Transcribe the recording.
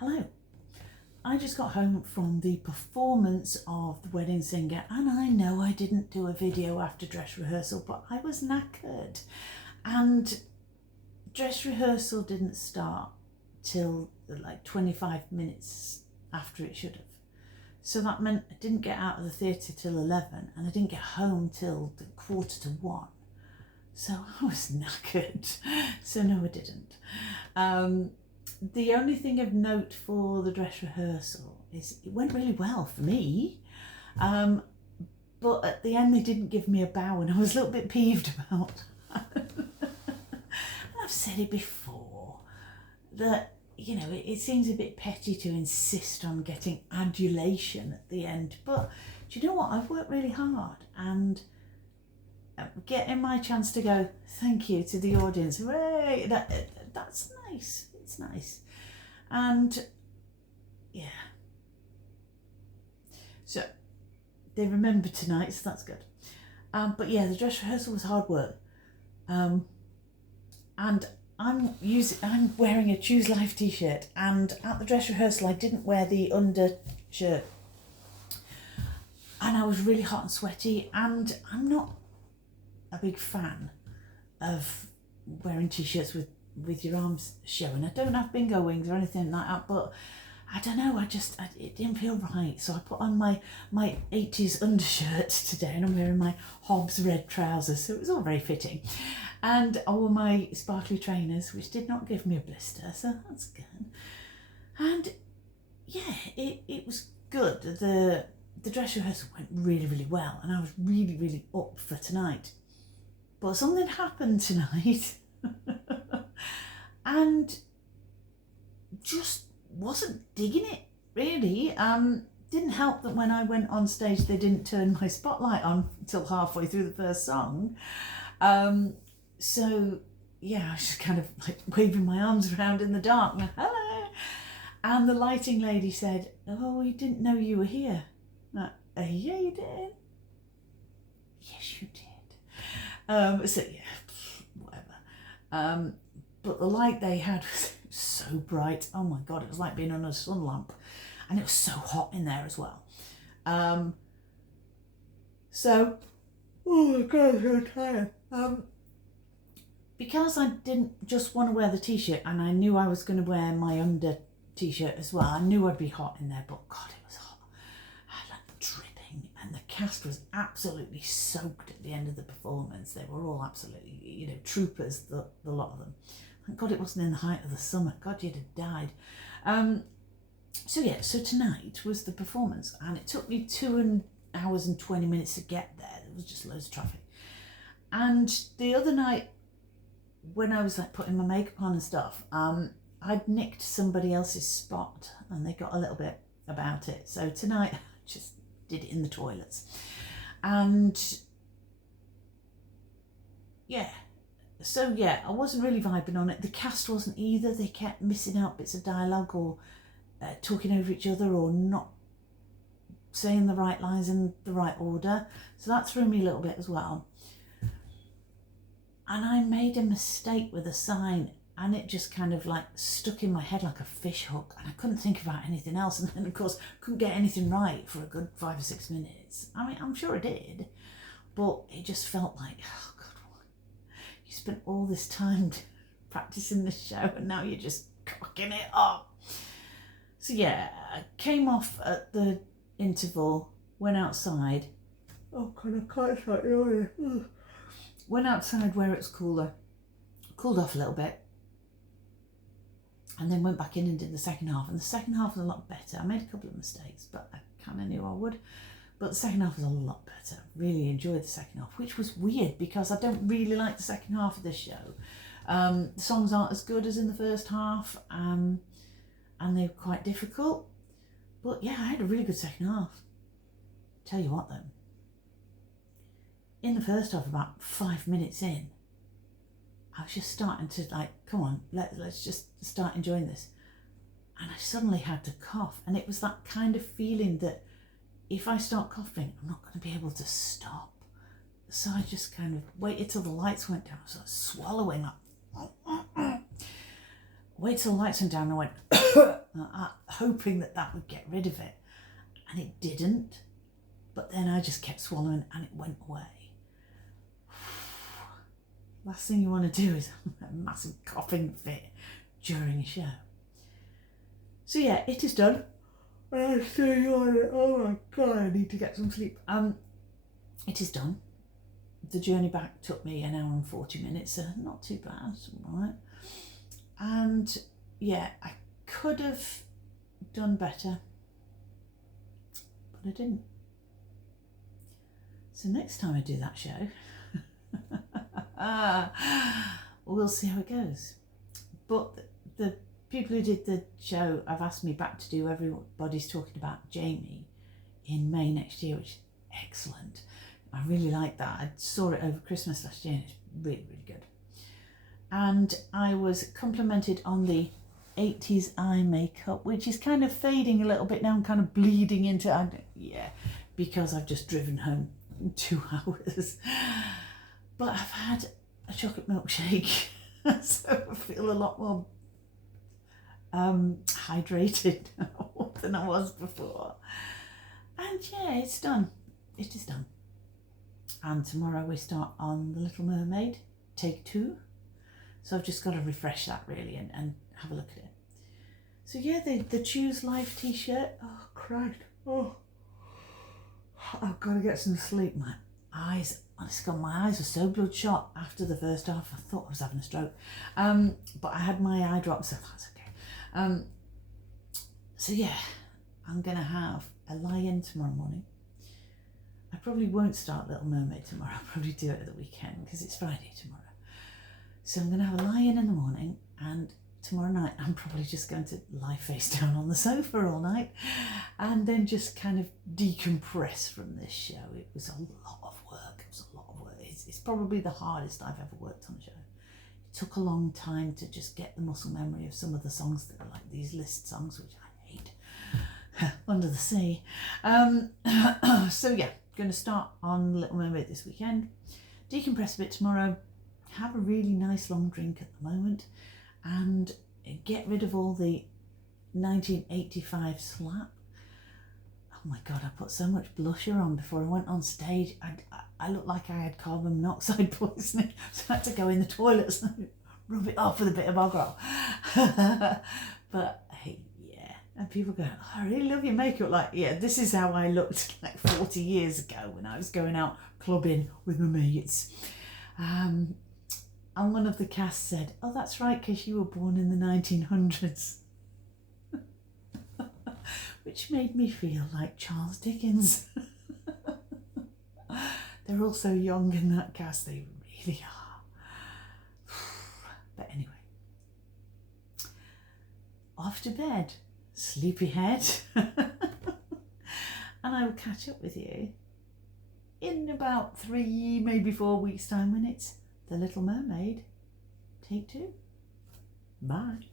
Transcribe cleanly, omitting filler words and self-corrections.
Hello. I just got home from the performance of The Wedding Singer, and I know I didn't do a video after dress rehearsal, but I was knackered. And dress rehearsal didn't start till like 25 minutes after it should have. So that meant I didn't get out of the theatre till 11, and I didn't get home till the 1:45. So I was knackered. So no, I didn't. The only thing of note for the dress rehearsal is it went really well for me. But at the end they didn't give me a bow, and I was a little bit peeved about that. And I've said it before that, you know, it seems a bit petty to insist on getting adulation at the end. But do you know what? I've worked really hard, and getting my chance to go thank you to the audience, hooray, that's nice. It's nice. And yeah, so they remembered tonight, so that's good. But yeah, the dress rehearsal was hard work, and I'm wearing a Choose Life t-shirt, and at the dress rehearsal I didn't wear the undershirt, and I was really hot and sweaty, and I'm not a big fan of wearing t-shirts with your arms showing. I don't have bingo wings or anything like that, but I don't know, it didn't feel right. So I put on my 80s undershirt today, and I'm wearing my Hobbs red trousers, so it was all very fitting. And I wore my sparkly trainers, which did not give me a blister, so that's good. And yeah, it was good. The dress rehearsal went really, really well, and I was really, really up for tonight. But something happened tonight and just wasn't digging it, really. Didn't help that when I went on stage they didn't turn my spotlight on until halfway through the first song. So yeah, I was just kind of like waving my arms around in the dark, and hello. And the lighting lady said, "Oh, we didn't know you were here." Like, yeah, you did. Yes, you did. So yeah, whatever. But the light they had was so bright. Oh my God, it was like being on a sun lamp, and it was so hot in there as well. So, oh my God, I'm so tired. Because I didn't just want to wear the t-shirt, and I knew I was going to wear my under t-shirt as well. I knew I'd be hot in there, but God, it was hot. I had like dripping, and the cast was absolutely soaked at the end of the performance. They were all absolutely, you know, troopers, the lot of them. Thank God it wasn't in the height of the summer. God, you'd have died. So yeah, so tonight was the performance, and it took me 2 hours and 20 minutes to get there. There was just loads of traffic. And the other night, when I was like putting my makeup on and stuff, I'd nicked somebody else's spot, and they got a little bit about it. So tonight I just did it in the toilets. And yeah, so yeah, I wasn't really vibing on it. The cast wasn't either. They kept missing out bits of dialogue, or talking over each other, or not saying the right lines in the right order. So that threw me a little bit as well. And I made a mistake with a sign, and it just kind of like stuck in my head like a fish hook, and I couldn't think about anything else. And then of course couldn't get anything right for a good 5 or 6 minutes. I mean, I'm sure I did, but it just felt like, oh God, you spent all this time practicing the show, and now you're just cocking it up. So yeah, I came off at the interval, went outside. Oh God, I can't start yawning. Went outside where it was cooler, cooled off a little bit, and then went back in and did the second half. And the second half was a lot better. I made a couple of mistakes, but I kind of knew I would. But the second half was a lot better. Really enjoyed the second half, which was weird because I don't really like the second half of this show. The songs aren't as good as in the first half, and they're quite difficult. But yeah, I had a really good second half. Tell you what though, in the first half, about 5 minutes in, I was just starting to like, come on, let's just start enjoying this. And I suddenly had to cough, and it was that kind of feeling that if I start coughing, I'm not going to be able to stop. So I just kind of waited till the lights went down. I was like swallowing up. wait till the lights went down, and I went, hoping that that would get rid of it. And it didn't. But then I just kept swallowing and it went away. Last thing you want to do is have a massive coughing fit during a show. So yeah, it is done. I'm still yawning. Oh my God, I need to get some sleep. It is done. The journey back took me an hour and 40 minutes, so not too bad, all right. And yeah, I could have done better, but I didn't. So next time I do that show, we'll see how it goes. But the people who did the show have asked me back to do Everybody's Talking About Jamie in May next year, which is excellent. I really like that. I saw it over Christmas last year and it's really, really good. And I was complimented on the 80s eye makeup, which is kind of fading a little bit now. I'm kind of bleeding into, because I've just driven home 2 hours. But I've had a chocolate milkshake, so I feel a lot more hydrated now than I was before. And yeah, it's done. It is done. And tomorrow we start on The Little Mermaid, take 2. So I've just got to refresh that really and have a look at it. So yeah, the Choose Life t-shirt. Oh Christ. Oh, I've got to get some sleep. My eyes, honestly God, my eyes were so bloodshot after the first half. I thought I was having a stroke. But I had my eye drops, so that's okay. So yeah, I'm going to have a lie-in tomorrow morning. I probably won't start Little Mermaid tomorrow. I'll probably do it at the weekend because it's Friday tomorrow. So I'm going to have a lie-in in the morning, and tomorrow night I'm probably just going to lie face down on the sofa all night and then just kind of decompress from this show. It was a lot of work. It was a lot of work. It's probably the hardest I've ever worked on a show. It took a long time to just get the muscle memory of some of the songs that are like these list songs, which I hate. Under the Sea. So yeah, going to start on Little Mermaid this weekend, decompress a bit tomorrow, have a really nice long drink at the moment, and get rid of all the 1985 slap. Oh my God, I put so much blusher on before I went on stage. I looked like I had carbon monoxide poisoning, so I had to go in the toilets and rub it off with a bit of bog roll. But hey, yeah. And people go, oh, I really love your makeup. Like, yeah, this is how I looked like 40 years ago when I was going out clubbing with my mates. And one of the cast said, oh, that's right, because you were born in the 1900s. Which made me feel like Charles Dickens. They're all so young in that cast, they really are. But anyway, off to bed, sleepyhead. And I will catch up with you in about 3, maybe 4 weeks' time when it's The Little Mermaid, take 2. Bye.